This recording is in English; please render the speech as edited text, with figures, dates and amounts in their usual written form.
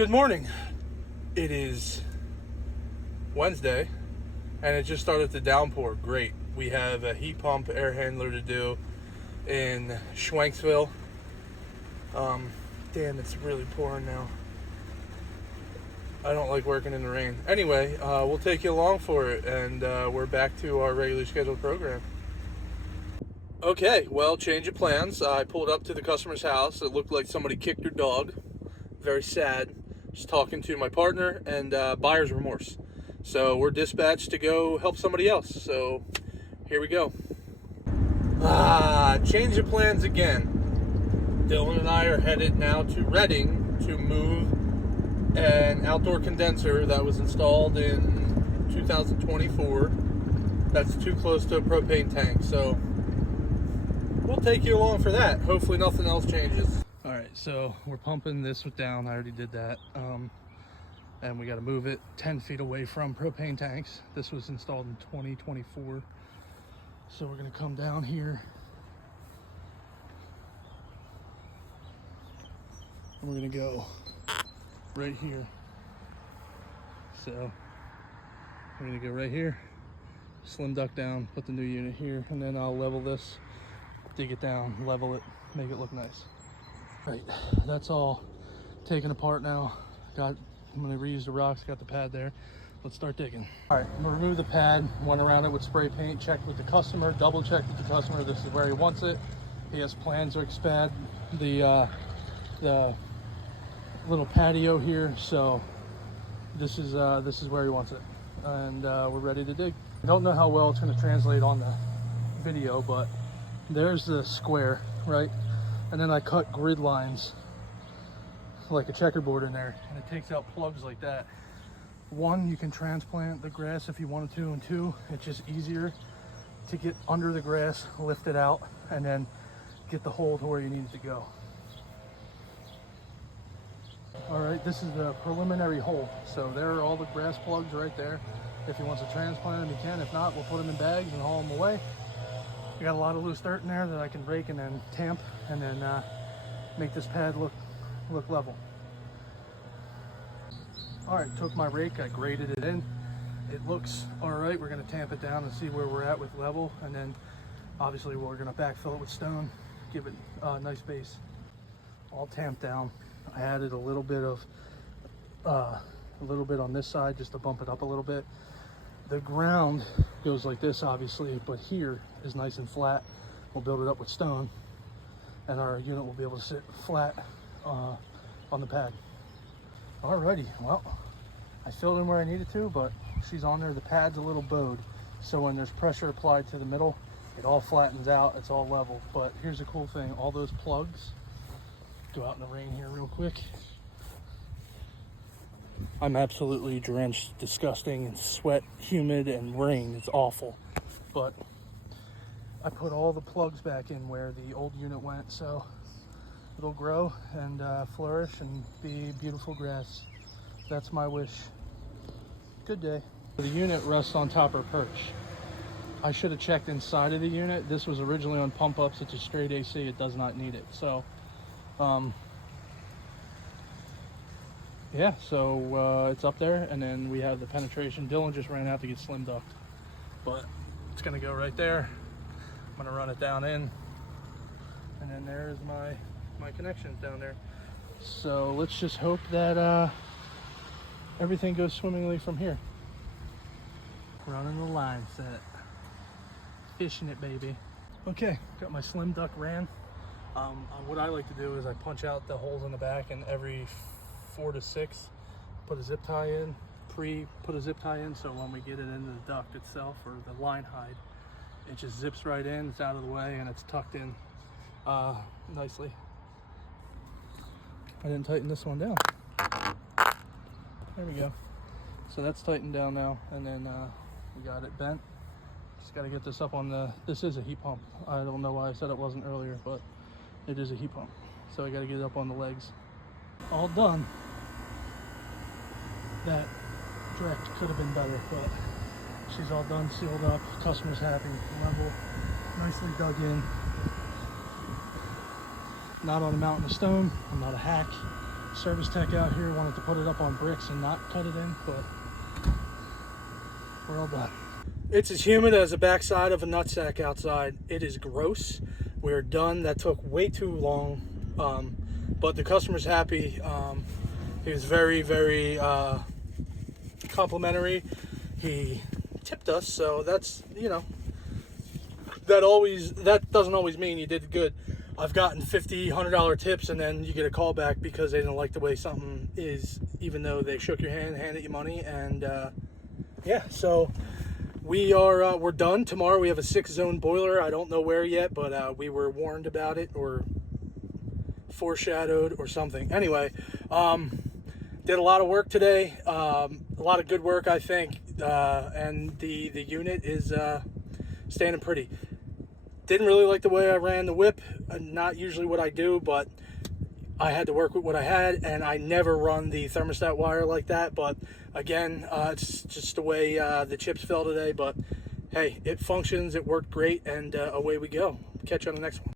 Good morning. It is Wednesday and it just started to downpour. Great. We have a heat pump air handler to do in Schwanksville. Damn, it's really pouring now. I don't like working in the rain. Anyway, we'll take you along for it, and we're back to our regularly scheduled program. Okay, well, change of plans. I pulled up to the customer's house. It looked like somebody kicked her dog. Very sad. Just talking to my partner, and buyer's remorse. So we're dispatched to go help somebody else. So here we go. Change of plans again. Dylan and I are headed now to Reading to move an outdoor condenser that was installed in 2024 that's too close to a propane tank. So we'll take you along for that. Hopefully nothing else changes. All right, so we're pumping this down. I already did that. And we got to move it 10 feet away from propane tanks. This was installed in 2024. So we're going to come down here. And we're going to go right here. So we're going to go right here, slim duct down, put the new unit here, and then I'll level this, dig it down, level it, make it look nice. Right, that's all taken apart now. I'm going to reuse the rocks, got the pad there. Let's start digging. All right, I'm going to remove the pad, went around it with spray paint, checked with the customer, double checked with the customer this is where he wants it. He has plans to expand the little patio here, so this is where he wants it, and we're ready to dig. I don't know how well it's going to translate on the video, but there's the square, right? And then I cut grid lines like a checkerboard in there, and it takes out plugs like that. One, you can transplant the grass if you wanted to, and two, it's just easier to get under the grass, lift it out, and then get the hole to where you need it to go. All right, this is the preliminary hole. So there are all the grass plugs right there. If he wants to transplant them, he can. If not, we'll put them in bags and haul them away. We got a lot of loose dirt in there that I can rake and then tamp, and then make this pad look level. All right, took my rake, I graded it in. It looks all right. We're gonna tamp it down and see where we're at with level, and then obviously we're gonna backfill it with stone, give it a nice base. All tamped down. I added a little bit on this side just to bump it up a little bit. The ground goes like this, obviously, but here is nice and flat. We'll build it up with stone, and our unit will be able to sit flat on the pad. Alrighty, well, I filled in where I needed to, but she's on there. The pad's a little bowed, so when there's pressure applied to the middle, it all flattens out, it's all level. But here's the cool thing, all those plugs, go out in the rain here real quick. I'm absolutely drenched, disgusting, and sweat, humid, and rain. It's awful. But I put all the plugs back in where the old unit went, so it'll grow and flourish and be beautiful grass. That's my wish. Good day. The unit rests on top of a perch. I should have checked inside of the unit. This was originally on pump ups. It's a straight AC. It does not need it. So yeah, so it's up there, and then we have the penetration. Dylan just ran out to get slim duct, but it's gonna go right there. I'm gonna run it down in, and then there's my connections down there. So let's just hope that everything goes swimmingly from here. Running the line set, fishing it, baby. Okay, got my slim duct ran. What I like to do is I punch out the holes in the back, and every 4 to 6 put a zip tie in, put a zip tie in, so when we get it into the duct itself, or the line hide, it just zips right in, it's out of the way, and it's tucked in nicely. I didn't tighten this one down. There we go. So that's tightened down now, and then we got it bent. Just got to get this up on this is a heat pump. I don't know why I said it wasn't earlier, but it is a heat pump. So I got to get it up on the legs. All done. That direct could have been better, but she's all done, sealed up, customer's happy, level, nicely dug in. Not on a mountain of stone. I'm not a hack. Service tech out here wanted to put it up on bricks and not cut it in, but we're all done. It's as humid as the backside of a nutsack outside. It is gross. We're done. That took way too long, but the customer's happy. He was very, very complimentary. He tipped us, so that's, you know, that doesn't always mean you did good. I've gotten $50, $100 tips, and then you get a call back because they didn't like the way something is, even though they shook your hand, handed you money, and yeah. So we're done. Tomorrow we have a 6-zone boiler. I don't know where yet, but we were warned about it or foreshadowed or something. Anyway, did a lot of work today. A lot of good work, I think, and the unit is standing pretty. Didn't really like the way I ran the whip. Not usually what I do, but I had to work with what I had, and I never run the thermostat wire like that. But again, it's just the way the chips fell today. But hey, it functions. It worked great, and away we go. Catch you on the next one.